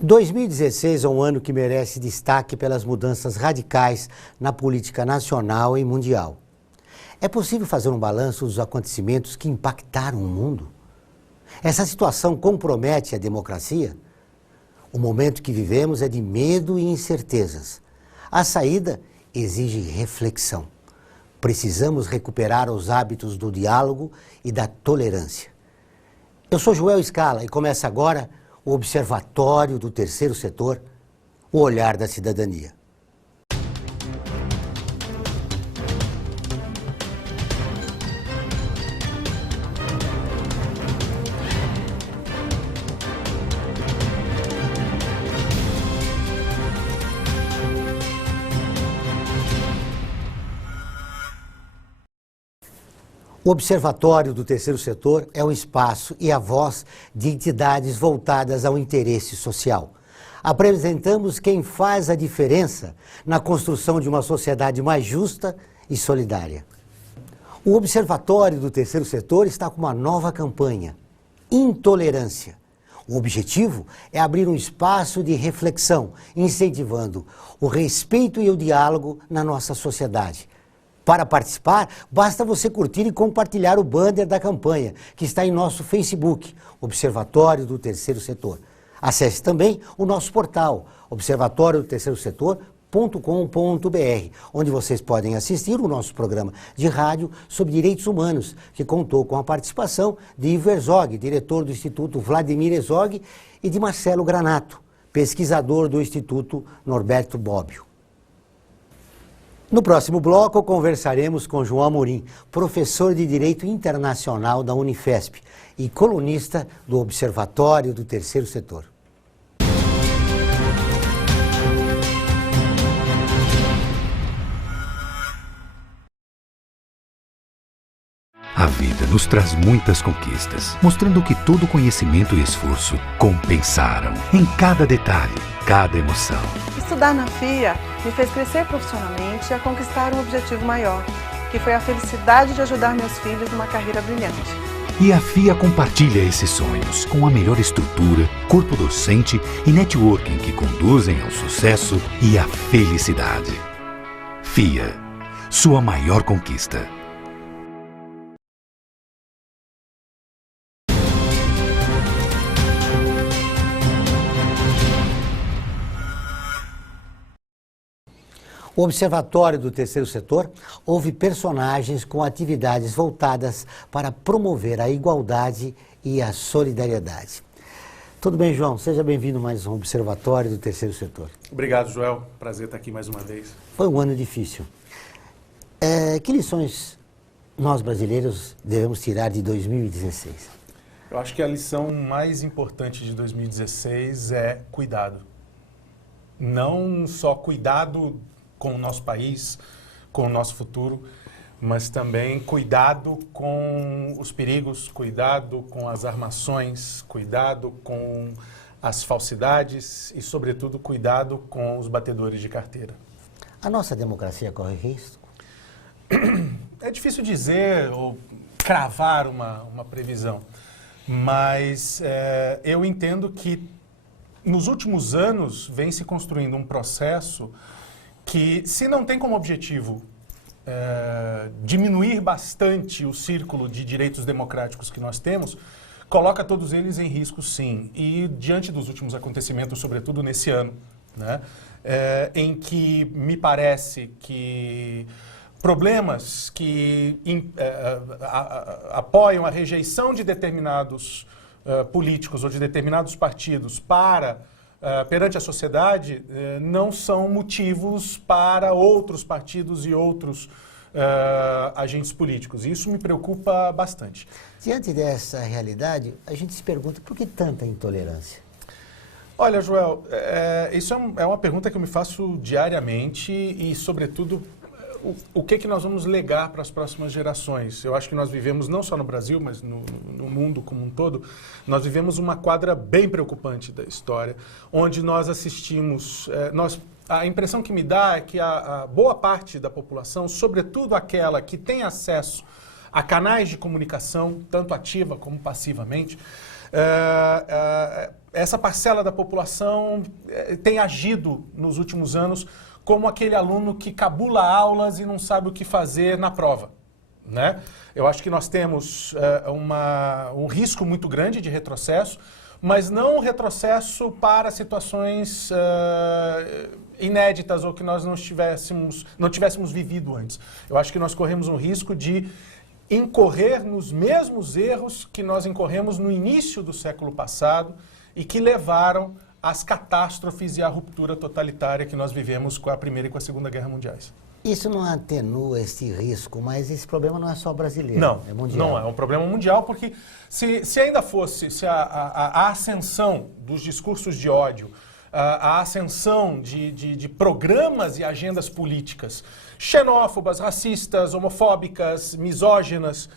2016 é um ano que merece destaque pelas mudanças radicais na política nacional e mundial. É possível fazer um balanço dos acontecimentos que impactaram o mundo? Essa situação compromete a democracia? O momento que vivemos é de medo e incertezas. A saída exige reflexão. Precisamos recuperar os hábitos do diálogo e da tolerância. Eu sou Joel Scala e começa agora o Observatório do Terceiro Setor, o olhar da cidadania. O Observatório do Terceiro Setor é o espaço e a voz de entidades voltadas ao interesse social. Apresentamos quem faz a diferença na construção de uma sociedade mais justa e solidária. O Observatório do Terceiro Setor está com uma nova campanha, Intolerância. O objetivo é abrir um espaço de reflexão, incentivando o respeito e o diálogo na nossa sociedade. Para participar, basta você curtir e compartilhar o banner da campanha, que está em nosso Facebook, Observatório do Terceiro Setor. Acesse também o nosso portal, observatoriodoterceirosetor.com.br, onde vocês podem assistir o nosso programa de rádio sobre direitos humanos, que contou com a participação de Ivo Herzog, diretor do Instituto Vladimir Herzog, e de Marcelo Granato, pesquisador do Instituto Norberto Bobbio. No próximo bloco, conversaremos com João Amorim, professor de Direito Internacional da Unifesp e colunista do Observatório do Terceiro Setor. A vida nos traz muitas conquistas, mostrando que todo conhecimento e esforço compensaram em cada detalhe, cada emoção. Estudar na FIA me fez crescer profissionalmente e a conquistar um objetivo maior, que foi a felicidade de ajudar meus filhos numa carreira brilhante. E a FIA compartilha esses sonhos com a melhor estrutura, corpo docente e networking que conduzem ao sucesso e à felicidade. FIA, sua maior conquista. O Observatório do Terceiro Setor houve personagens com atividades voltadas para promover a igualdade e a solidariedade. Tudo bem, João? Seja bem-vindo a mais um Observatório do Terceiro Setor. Obrigado, Joel. Prazer estar aqui mais uma vez. Foi um ano difícil. Que lições nós brasileiros devemos tirar de 2016? Eu acho que a lição mais importante de 2016 é cuidado. Não só cuidado com o nosso país, com o nosso futuro, mas também cuidado com os perigos, cuidado com as armações, cuidado com as falsidades e, sobretudo, cuidado com os batedores de carteira. A nossa democracia corre risco? É difícil dizer ou cravar uma previsão, mas eu entendo que nos últimos anos vem se construindo um processo que, se não tem como objetivo diminuir bastante o círculo de direitos democráticos que nós temos, coloca todos eles em risco, sim. E diante dos últimos acontecimentos, sobretudo nesse ano, né, em que me parece que problemas que apoiam a rejeição de determinados políticos ou de determinados partidos perante a sociedade, não são motivos para outros partidos e outros agentes políticos. E isso me preocupa bastante. Diante dessa realidade, a gente se pergunta por que tanta intolerância? Olha, Joel, isso é uma pergunta que eu me faço diariamente e, sobretudo, o que nós vamos legar para as próximas gerações? Eu acho que nós vivemos, não só no Brasil, mas no mundo como um todo, nós vivemos uma quadra bem preocupante da história, onde nós assistimos, a impressão que me dá é que a boa parte da população, sobretudo aquela que tem acesso a canais de comunicação, tanto ativa como passivamente, essa parcela da população tem agido nos últimos anos como aquele aluno que cabula aulas e não sabe o que fazer na prova, né? Eu acho que nós temos um risco muito grande de retrocesso, mas não um retrocesso para situações inéditas ou que nós não tivéssemos vivido antes. Eu acho que nós corremos um risco de incorrer nos mesmos erros que nós incorremos no início do século passado e que levaram às catástrofes e à ruptura totalitária que nós vivemos com a Primeira e com a Segunda Guerra Mundiais. Isso não atenua esse risco, mas esse problema não é só brasileiro, não, é mundial. Não, é um problema mundial, porque se ainda fosse, se a ascensão dos discursos de ódio, a ascensão de programas e agendas políticas xenófobas, racistas, homofóbicas, misóginas,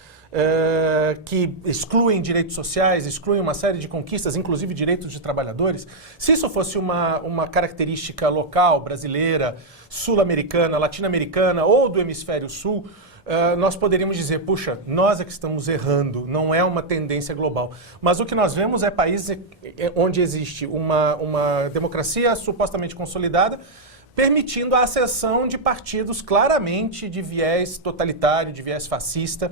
que excluem direitos sociais, excluem uma série de conquistas, inclusive direitos de trabalhadores, se isso fosse uma característica local, brasileira, sul-americana, latino-americana ou do hemisfério sul, nós poderíamos dizer, puxa, nós é que estamos errando, não é uma tendência global. Mas o que nós vemos é países onde existe uma democracia supostamente consolidada, permitindo a ascensão de partidos claramente de viés totalitário, de viés fascista,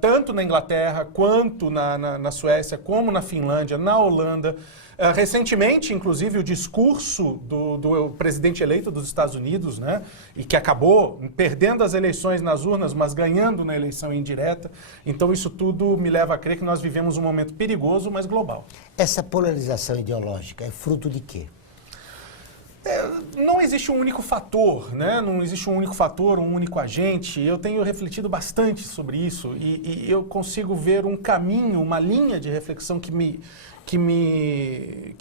tanto na Inglaterra, quanto na Suécia, como na Finlândia, na Holanda. Recentemente, inclusive, o discurso do presidente eleito dos Estados Unidos, né, e que acabou perdendo as eleições nas urnas, mas ganhando na eleição indireta. Então, isso tudo me leva a crer que nós vivemos um momento perigoso, mas global. Essa polarização ideológica é fruto de quê? Não existe um único fator, né? Não existe um único fator, um único agente. Eu tenho refletido bastante sobre isso e eu consigo ver um caminho, uma linha de reflexão que me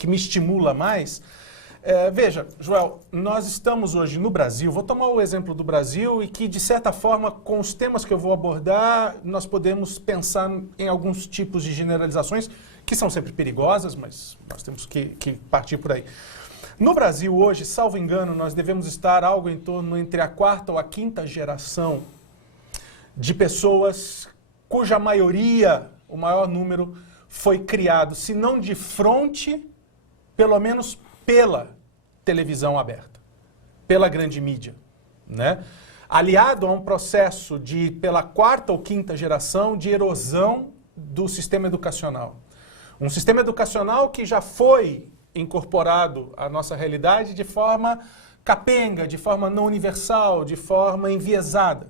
estimula mais. Veja, Joel, nós estamos hoje no Brasil, vou tomar o exemplo do Brasil e que, de certa forma, com os temas que eu vou abordar, nós podemos pensar em alguns tipos de generalizações que são sempre perigosas, mas nós temos que partir por aí. No Brasil hoje, salvo engano, nós devemos estar algo em torno entre a 4ª ou a 5ª geração de pessoas cuja maioria, o maior número, foi criado, se não de fronte, pelo menos pela televisão aberta, pela grande mídia, né? Aliado a um processo pela 4ª ou 5ª geração, de erosão do sistema educacional. Um sistema educacional que já foi incorporado à nossa realidade de forma capenga, de forma não universal, de forma enviesada.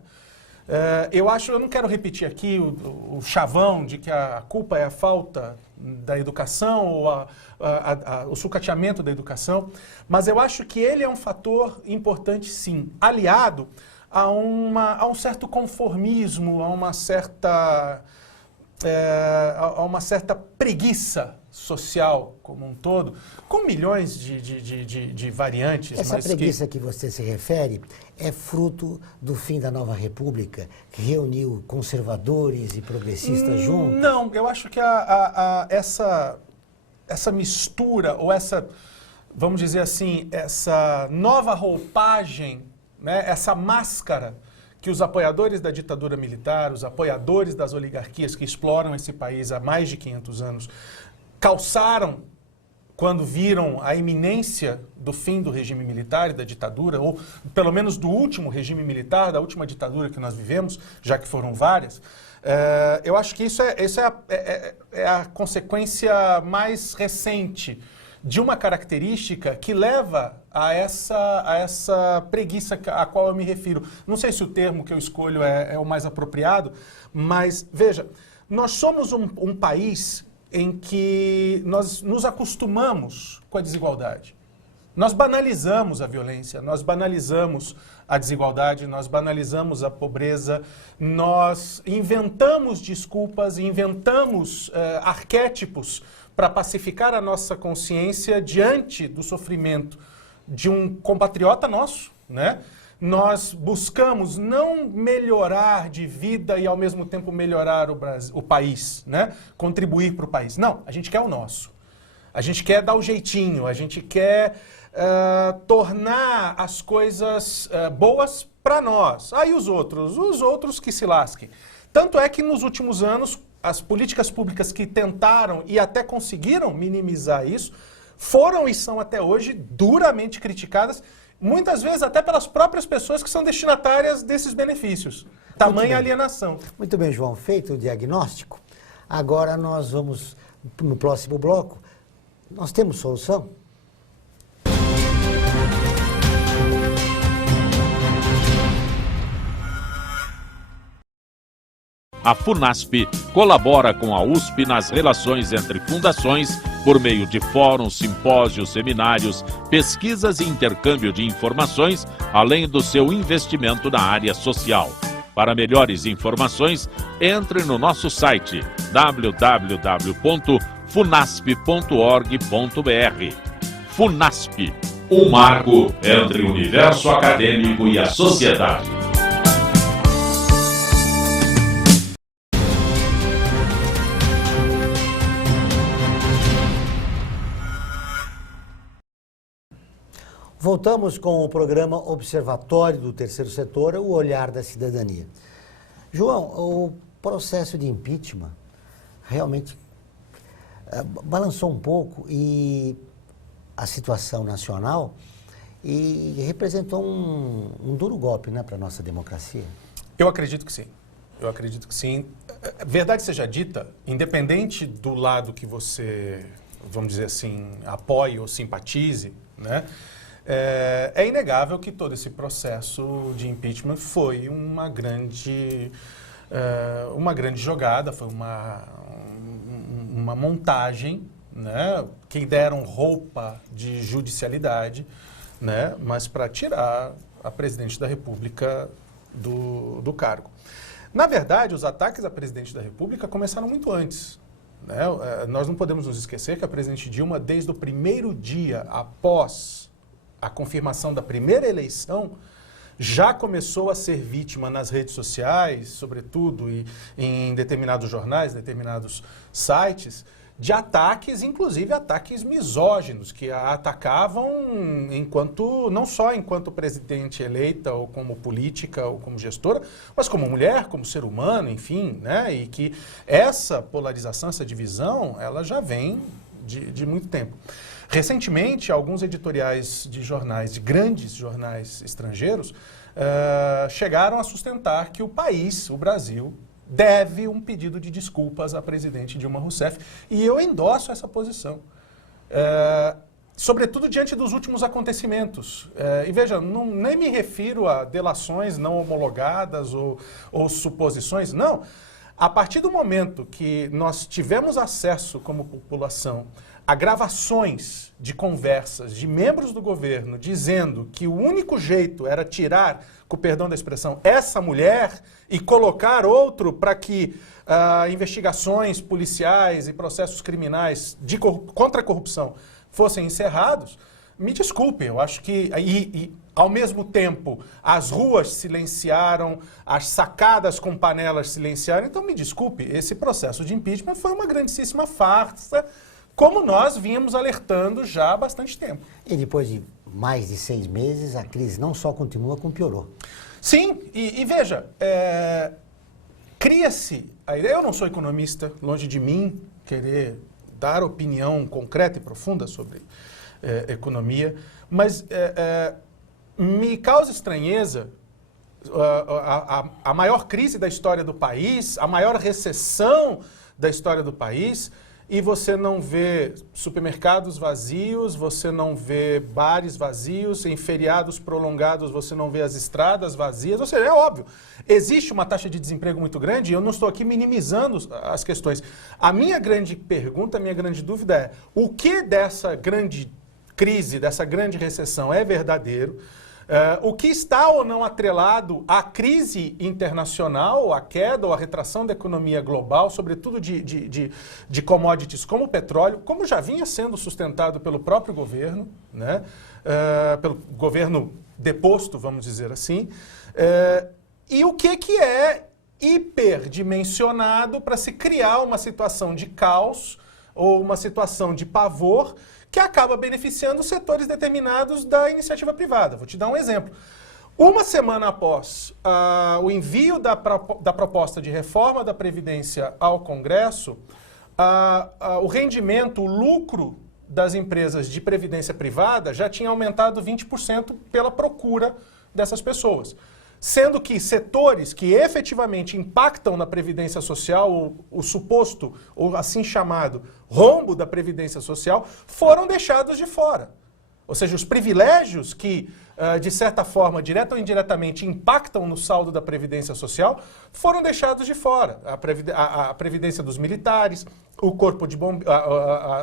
Eu não quero repetir aqui o chavão de que a culpa é a falta da educação ou o sucateamento da educação, mas eu acho que ele é um fator importante, sim, aliado a um certo conformismo, a uma certa preguiça social como um todo, com milhões de variantes. Essa preguiça que você se refere é fruto do fim da Nova República, que reuniu conservadores e progressistas juntos? Não, eu acho que essa mistura, ou vamos dizer assim, essa nova roupagem, né, essa máscara que os apoiadores da ditadura militar, os apoiadores das oligarquias que exploram esse país há mais de 500 anos, calçaram quando viram a iminência do fim do regime militar e da ditadura, ou pelo menos do último regime militar, da última ditadura que nós vivemos, já que foram várias. Eu acho que isso é a consequência mais recente de uma característica que leva a essa preguiça a qual eu me refiro. Não sei se o termo que eu escolho é o mais apropriado, mas veja, nós somos um país em que nós nos acostumamos com a desigualdade. Nós banalizamos a violência, nós banalizamos a desigualdade, nós banalizamos a pobreza, nós inventamos desculpas, inventamos arquétipos para pacificar a nossa consciência diante do sofrimento de um compatriota nosso, né? Nós buscamos não melhorar de vida e, ao mesmo tempo, melhorar o país, né? Contribuir para o país. Não, a gente quer o nosso. A gente quer dar o jeitinho, a gente quer tornar as coisas boas para nós. Aí os outros que se lasquem. Tanto é que nos últimos anos, as políticas públicas que tentaram e até conseguiram minimizar isso foram e são até hoje duramente criticadas, muitas vezes até pelas próprias pessoas que são destinatárias desses benefícios. Tamanha alienação. Muito bem, João. Feito o diagnóstico, agora nós vamos, no próximo bloco, nós temos solução? A FUNASP colabora com a USP nas relações entre fundações por meio de fóruns, simpósios, seminários, pesquisas e intercâmbio de informações, além do seu investimento na área social. Para melhores informações, entre no nosso site www.funasp.org.br. FUNASP, um marco entre o universo acadêmico e a sociedade. Voltamos com o programa Observatório do Terceiro Setor, o olhar da cidadania. João, o processo de impeachment realmente balançou um pouco e a situação nacional e representou um duro golpe, né, para a nossa democracia. Eu acredito que sim. Eu acredito que sim. Verdade seja dita, independente do lado que você, vamos dizer assim, apoie ou simpatize, né? É inegável que todo esse processo de impeachment foi uma grande jogada, foi uma montagem, né, que deram roupa de judicialidade, né, mas para tirar a presidente da República do cargo. Na verdade, os ataques à presidente da República começaram muito antes. Né? Nós não podemos nos esquecer que a presidente Dilma, desde o primeiro dia após a confirmação da primeira eleição, já começou a ser vítima nas redes sociais, sobretudo e em determinados jornais, determinados sites, de ataques, inclusive ataques misóginos, que a atacavam não só enquanto presidente eleita, ou como política, ou como gestora, mas como mulher, como ser humano, enfim, né? E que essa polarização, essa divisão, ela já vem de muito tempo. Recentemente, alguns editoriais de jornais, de grandes jornais estrangeiros, chegaram a sustentar que o país, o Brasil, deve um pedido de desculpas à presidente Dilma Rousseff, e eu endosso essa posição. Sobretudo diante dos últimos acontecimentos. E veja, nem me refiro a delações não homologadas ou suposições, não. A partir do momento que nós tivemos acesso como população a gravações de conversas de membros do governo dizendo que o único jeito era tirar, com o perdão da expressão, essa mulher e colocar outro para que investigações policiais e processos criminais contra a corrupção fossem encerrados, me desculpe, eu acho que... ao mesmo tempo, as ruas silenciaram, as sacadas com panelas silenciaram, então me desculpe, esse processo de impeachment foi uma grandíssima farsa, como nós vínhamos alertando já há bastante tempo. E depois de mais de 6 meses, a crise não só continua, como piorou. Sim, e veja, cria-se a ideia, eu não sou economista, longe de mim querer dar opinião concreta e profunda sobre economia, mas me causa estranheza a maior crise da história do país, a maior recessão da história do país, e você não vê supermercados vazios, você não vê bares vazios, em feriados prolongados você não vê as estradas vazias, ou seja, é óbvio, existe uma taxa de desemprego muito grande e eu não estou aqui minimizando as questões. A minha grande pergunta, a minha grande dúvida é, o que dessa grande crise, dessa grande recessão é verdadeiro? O que está ou não atrelado à crise internacional, à queda ou à retração da economia global, sobretudo de commodities como o petróleo, como já vinha sendo sustentado pelo próprio governo, né? Pelo governo deposto, vamos dizer assim, e o que é hiperdimensionado para se criar uma situação de caos ou uma situação de pavor que acaba beneficiando setores determinados da iniciativa privada. Vou te dar um exemplo. Uma semana após o envio da proposta de reforma da Previdência ao Congresso, o rendimento, o lucro das empresas de previdência privada já tinha aumentado 20% pela procura dessas pessoas. Sendo que setores que efetivamente impactam na Previdência Social, o suposto, ou assim chamado, rombo da Previdência Social, foram deixados de fora. Ou seja, os privilégios que, de certa forma, direta ou indiretamente, impactam no saldo da Previdência Social, foram deixados de fora. A Previdência dos militares, o Corpo de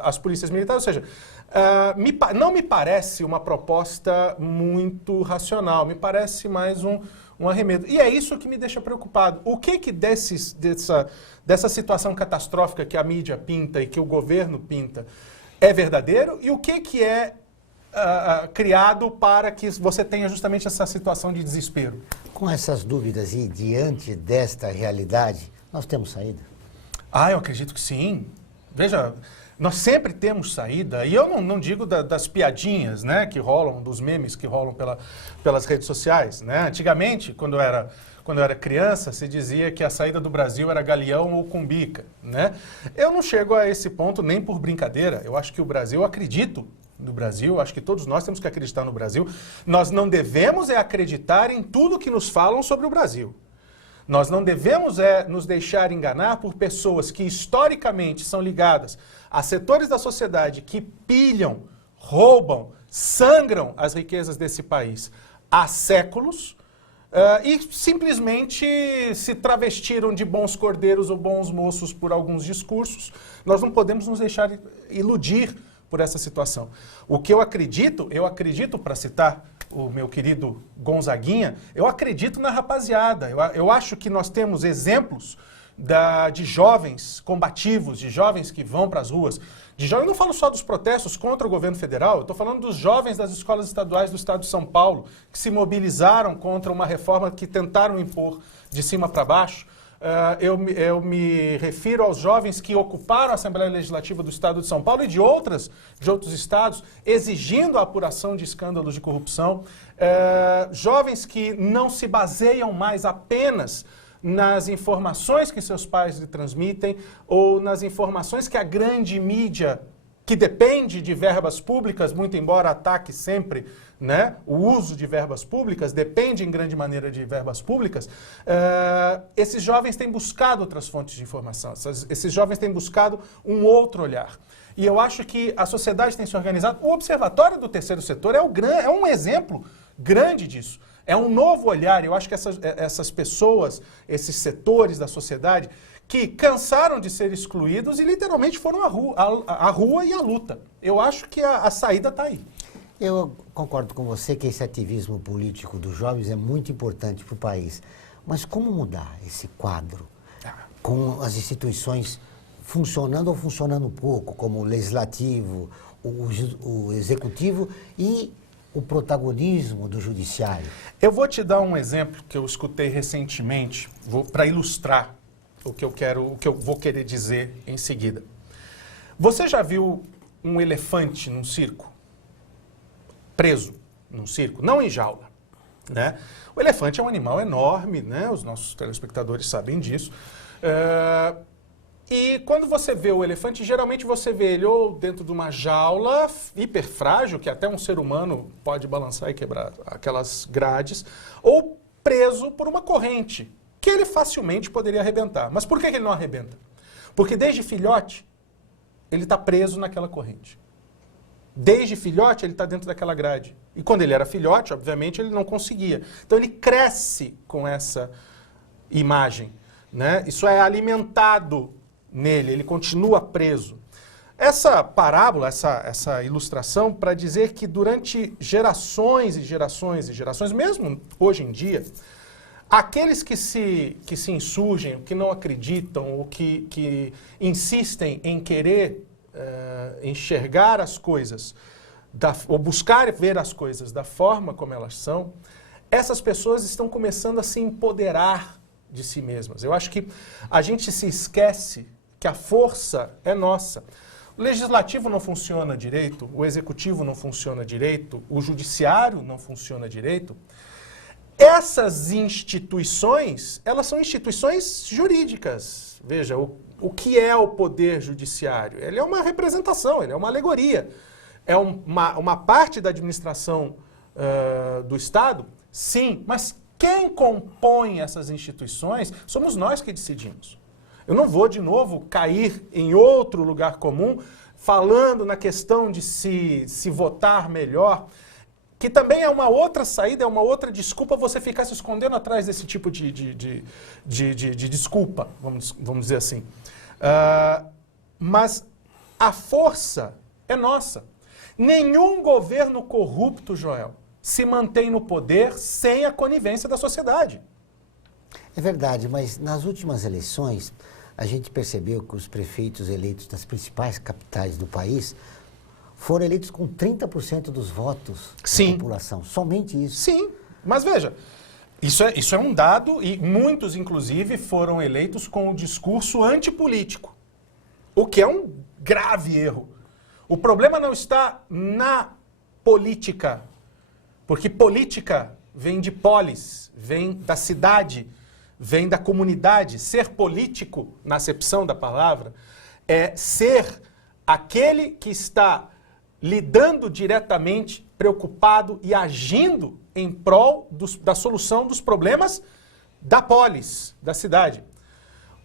as polícias militares, ou seja, não me parece uma proposta muito racional, me parece mais um arremedo. E é isso que me deixa preocupado. O que dessa situação catastrófica que a mídia pinta e que o governo pinta é verdadeiro e o que é criado para que você tenha justamente essa situação de desespero? Com essas dúvidas e diante desta realidade, nós temos saída? Eu acredito que sim. Veja, nós sempre temos saída, e eu não digo das piadinhas, né, que rolam, dos memes que rolam pelas redes sociais, né? Antigamente, quando eu era criança, se dizia que a saída do Brasil era Galeão ou Cumbica, né? Eu não chego a esse ponto nem por brincadeira. Eu acho que o Brasil, eu acredito no Brasil, acho que todos nós temos que acreditar no Brasil. Nós não devemos acreditar em tudo que nos falam sobre o Brasil. Nós não devemos nos deixar enganar por pessoas que historicamente são ligadas a setores da sociedade que pilham, roubam, sangram as riquezas desse país há séculos e simplesmente se travestiram de bons cordeiros ou bons moços por alguns discursos. Nós não podemos nos deixar iludir por essa situação. O que eu acredito, para citar o meu querido Gonzaguinha, eu acredito na rapaziada. Eu acho que nós temos exemplos de jovens combativos, de jovens que vão para as ruas. Eu não falo só dos protestos contra o governo federal, eu estou falando dos jovens das escolas estaduais do estado de São Paulo, que se mobilizaram contra uma reforma que tentaram impor de cima para baixo. Eu me refiro aos jovens que ocuparam a Assembleia Legislativa do Estado de São Paulo e de outros estados, exigindo a apuração de escândalos de corrupção. Jovens que não se baseiam mais apenas nas informações que seus pais lhe transmitem ou nas informações que a grande mídia, que depende de verbas públicas, muito embora ataque sempre, né, o uso de verbas públicas, depende em grande maneira de verbas públicas, esses jovens têm buscado outras fontes de informação, esses jovens têm buscado um outro olhar. E eu acho que a sociedade tem se organizado. O Observatório do Terceiro Setor é um exemplo grande disso. É um novo olhar. Eu acho que essas pessoas, esses setores da sociedade, que cansaram de ser excluídos e literalmente foram à rua e à luta. Eu acho que a saída está aí. Eu concordo com você que esse ativismo político dos jovens é muito importante para o país. Mas como mudar esse quadro com as instituições funcionando ou funcionando pouco, como o legislativo, o executivo e o protagonismo do judiciário? Eu vou te dar um exemplo que eu escutei recentemente, para ilustrar o que eu vou querer dizer em seguida. Você já viu um elefante num circo? Preso num circo, não em jaula, né? O elefante é um animal enorme, né? Os nossos telespectadores sabem disso. E quando você vê o elefante, geralmente você vê ele ou dentro de uma jaula hiper frágil, que até um ser humano pode balançar e quebrar aquelas grades, ou preso por uma corrente, que ele facilmente poderia arrebentar. Mas por que ele não arrebenta? Porque desde filhote, ele está preso naquela corrente. Desde filhote, ele está dentro daquela grade. E quando ele era filhote, obviamente, ele não conseguia. Então ele cresce com essa imagem, né? Isso é alimentado nele, ele continua preso. Essa parábola, essa ilustração, para dizer que durante gerações e gerações e gerações, mesmo hoje em dia, aqueles que se insurgem, que não acreditam, ou que insistem em querer enxergar as coisas, ou buscar ver as coisas da forma como elas são, essas pessoas estão começando a se empoderar de si mesmas. Eu acho que a gente se esquece que a força é nossa. O legislativo não funciona direito, o executivo não funciona direito, o judiciário não funciona direito. Essas instituições, elas são instituições jurídicas. Veja, o que é o poder judiciário? Ele é uma representação, ele é uma alegoria. É uma parte da administração do Estado? Sim, mas quem compõe essas instituições somos nós que decidimos. Eu não vou, de novo, cair em outro lugar comum falando na questão de se votar melhor, que também é uma outra saída, é uma outra desculpa você ficar se escondendo atrás desse tipo de desculpa, vamos dizer assim. Mas a força é nossa. Nenhum governo corrupto, Joel, se mantém no poder sem a conivência da sociedade. É verdade, mas nas últimas eleições, a gente percebeu que os prefeitos eleitos das principais capitais do país foram eleitos com 30% dos votos da população. Somente isso. Sim, mas veja, isso é um dado e muitos, inclusive, foram eleitos com o discurso antipolítico, o que é um grave erro. O problema não está na política, porque política vem de polis, vem da cidade, vem da comunidade. Ser político, na acepção da palavra, é ser aquele que está lidando diretamente, preocupado e agindo em prol da solução dos problemas da polis, da cidade.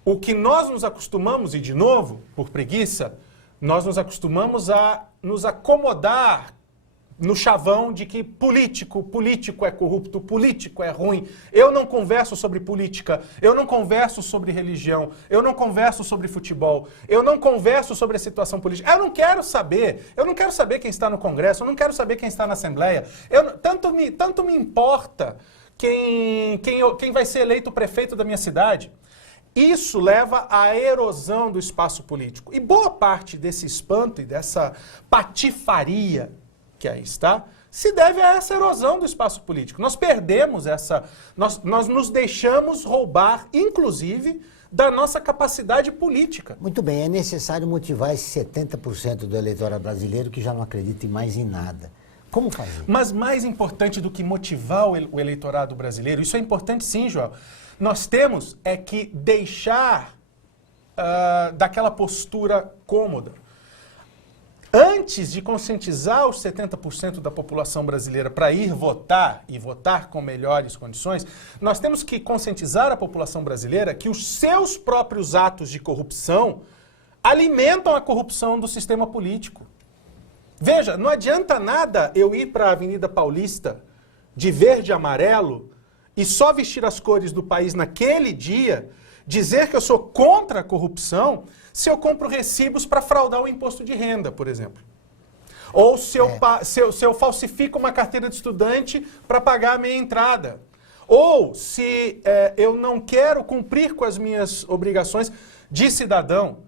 O que nós nos acostumamos, e de novo, por preguiça, nós nos acostumamos a nos acomodar no chavão de que político é corrupto, político é ruim. Eu não converso sobre política, eu não converso sobre religião, eu não converso sobre futebol, eu não converso sobre a situação política. Eu não quero saber quem está no Congresso, eu não quero saber quem está na Assembleia. Tanto me importa quem vai ser eleito prefeito da minha cidade. Isso leva à erosão do espaço político. E boa parte desse espanto e dessa patifaria que aí está, se deve a essa erosão do espaço político. Nós perdemos nós nos deixamos roubar, inclusive, da nossa capacidade política. Muito bem, é necessário motivar esse 70% do eleitorado brasileiro que já não acredita mais em nada. Como fazer? Mas mais importante do que motivar o eleitorado brasileiro, isso é importante sim, Joel, nós temos que deixar daquela postura cômoda. Antes de conscientizar os 70% da população brasileira para ir votar e votar com melhores condições, nós temos que conscientizar a população brasileira que os seus próprios atos de corrupção alimentam a corrupção do sistema político. Veja, não adianta nada eu ir para a Avenida Paulista de verde e amarelo e só vestir as cores do país naquele dia, dizer que eu sou contra a corrupção, se eu compro recibos para fraudar o imposto de renda, por exemplo. Ou se eu falsifico uma carteira de estudante para pagar a minha entrada. Ou se eu não quero cumprir com as minhas obrigações de cidadão.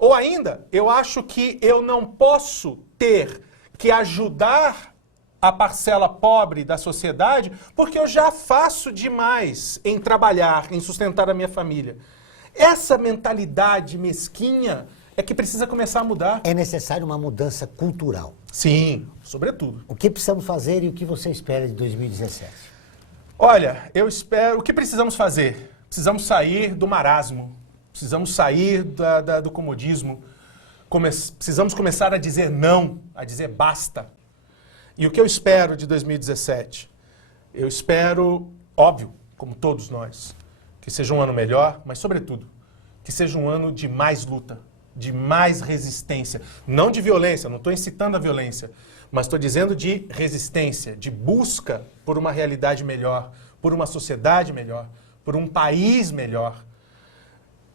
Ou ainda, eu acho que eu não posso ter que ajudar a parcela pobre da sociedade porque eu já faço demais em trabalhar, em sustentar a minha família. Essa mentalidade mesquinha é que precisa começar a mudar. É necessário uma mudança cultural. Sim, sobretudo. O que precisamos fazer e o que você espera de 2017? Olha, eu espero... O que precisamos fazer? Precisamos sair do marasmo. Precisamos sair do comodismo. Precisamos começar a dizer não, a dizer basta. E o que eu espero de 2017? Eu espero, óbvio, como todos nós, que seja um ano melhor, mas, sobretudo, que seja um ano de mais luta, de mais resistência. Não de violência, não estou incitando a violência, mas estou dizendo de resistência, de busca por uma realidade melhor, por uma sociedade melhor, por um país melhor.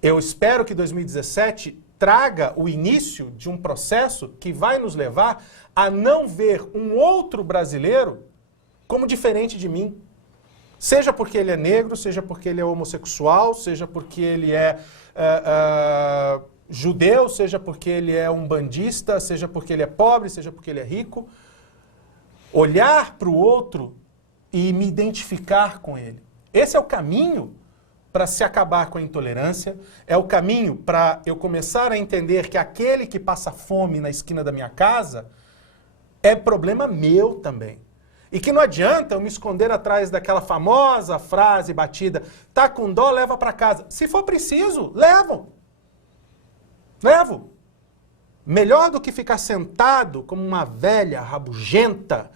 Eu espero que 2017 traga o início de um processo que vai nos levar a não ver um outro brasileiro como diferente de mim. Seja porque ele é negro, seja porque ele é homossexual, seja porque ele é judeu, seja porque ele é um bandista, seja porque ele é pobre, seja porque ele é rico. Olhar para o outro e me identificar com ele. Esse é o caminho para se acabar com a intolerância, é o caminho para eu começar a entender que aquele que passa fome na esquina da minha casa é problema meu também. E que não adianta eu me esconder atrás daquela famosa frase batida, tá com dó, leva para casa. Se for preciso, levo. Levo. Melhor do que ficar sentado como uma velha rabugenta,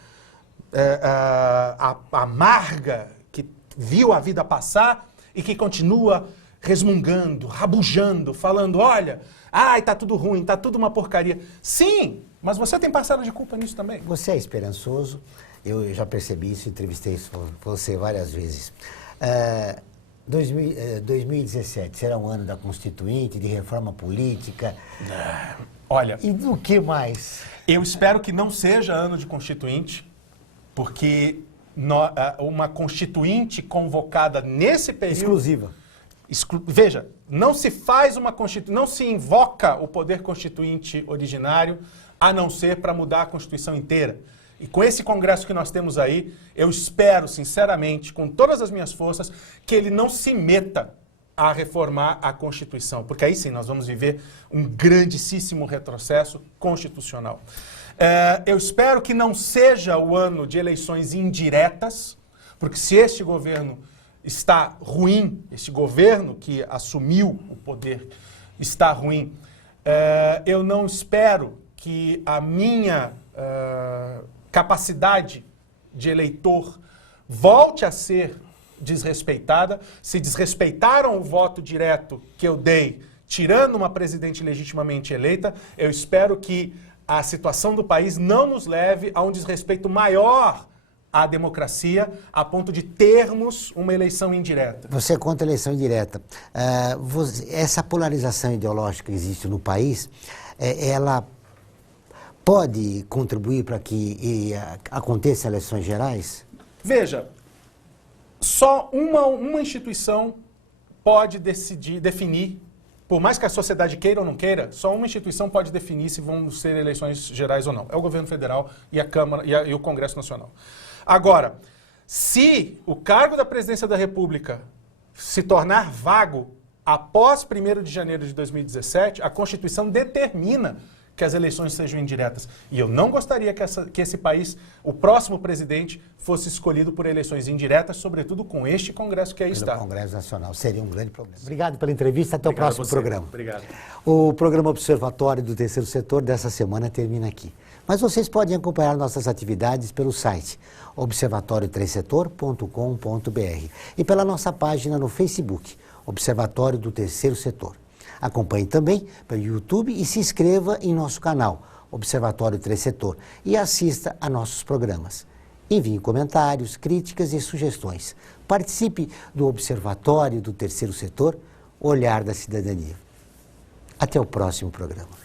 amarga, que viu a vida passar e que continua resmungando, rabujando, falando, olha, ai, tá tudo ruim, tá tudo uma porcaria. Sim, mas você tem parcela de culpa nisso também. Você é esperançoso, eu já percebi isso, entrevistei você várias vezes. 2017 será um ano da Constituinte, de reforma política? Olha... E do que mais? Eu espero que não seja ano de Constituinte, porque uma Constituinte convocada nesse período... Exclusiva. Veja, não se faz uma Constituinte, não se invoca o poder constituinte originário, a não ser para mudar a Constituição inteira. E com esse Congresso que nós temos aí, eu espero, sinceramente, com todas as minhas forças, que ele não se meta a reformar a Constituição, porque aí sim nós vamos viver um grandíssimo retrocesso constitucional. Eu espero que não seja o ano de eleições indiretas, porque se este governo está ruim, este governo que assumiu o poder está ruim, eu não espero que a minha capacidade de eleitor volte a ser desrespeitada. Se desrespeitaram o voto direto que eu dei, tirando uma presidente legitimamente eleita, eu espero que a situação do país não nos leve a um desrespeito maior à democracia, a ponto de termos uma eleição indireta. Você é contra a eleição indireta. Essa polarização ideológica que existe no país, ela pode contribuir para que aconteçam eleições gerais? Veja, só uma instituição pode definir, por mais que a sociedade queira ou não queira, só uma instituição pode definir se vão ser eleições gerais ou não. É o governo federal e a Câmara e o Congresso Nacional. Agora, se o cargo da presidência da República se tornar vago após 1º de janeiro de 2017, a Constituição determina que as eleições sejam indiretas. E eu não gostaria que esse país, o próximo presidente, fosse escolhido por eleições indiretas, sobretudo com este Congresso que aí está. Pelo Congresso Nacional. Seria um grande problema. Obrigado pela entrevista. Até o próximo programa. Obrigado. O programa Observatório do Terceiro Setor dessa semana termina aqui. Mas vocês podem acompanhar nossas atividades pelo site observatoriotercesetor.com.br e pela nossa página no Facebook, Observatório do Terceiro Setor. Acompanhe também pelo YouTube e se inscreva em nosso canal, Observatório Terceiro Setor, e assista a nossos programas. Envie comentários, críticas e sugestões. Participe do Observatório do Terceiro Setor, Olhar da Cidadania. Até o próximo programa.